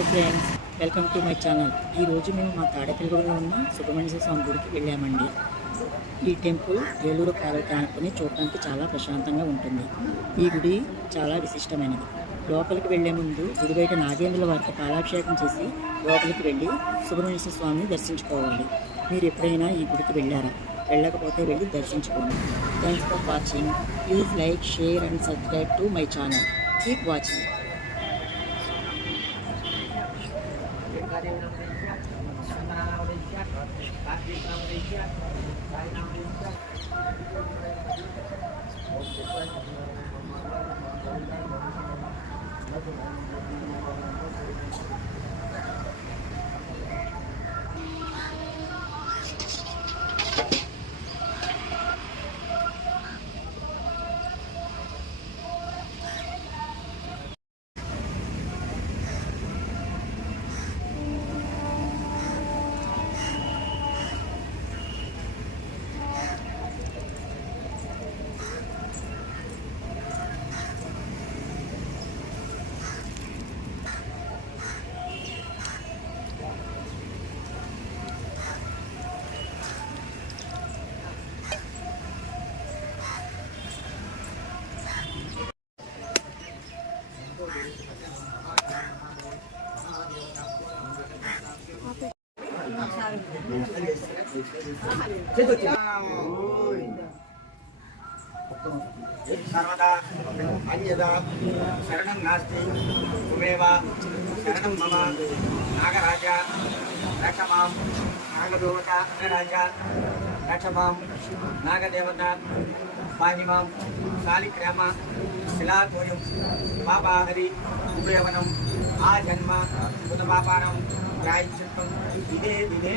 Hi friends, welcome to my channel. ఈరోజు మేము మా తాడేపల్లిగూడలో ఉన్న సుబ్రహ్మణ్యేశ్వర స్వామి గుడికి వెళ్ళామండి. ఈ టెంపుల్ ఏలూరు కాలువకి ఆనుకొని చూడటానికి చాలా ప్రశాంతంగా ఉంటుంది. ఈ గుడి చాలా విశిష్టమైనది. లోపలికి వెళ్లే ముందు గుడి బయట నాగేంద్రుల వారికి పాలాభిషేకం చేసి లోపలికి వెళ్ళి సుబ్రహ్మణ్యేశ్వర స్వామిని దర్శించుకోవాలి. మీరు ఎప్పుడైనా ఈ గుడికి వెళ్ళారా? వెళ్ళకపోతే వెళ్ళి దర్శించుకోండి. Thanks for watching. Please like, share and subscribe to my channel. Keep watching. सर्वदा अन्यदा शरणं नास्ति त्वमेव शरणं मम नागराज रक्ष मां नागदेवता नागराज रक्ष मां नागदेवता पाहि मां शालिग्राम शिलातोयं पापाहरि उभयवनम् आजन्म उदपापानं प्रायश्चित्तं दिने दिने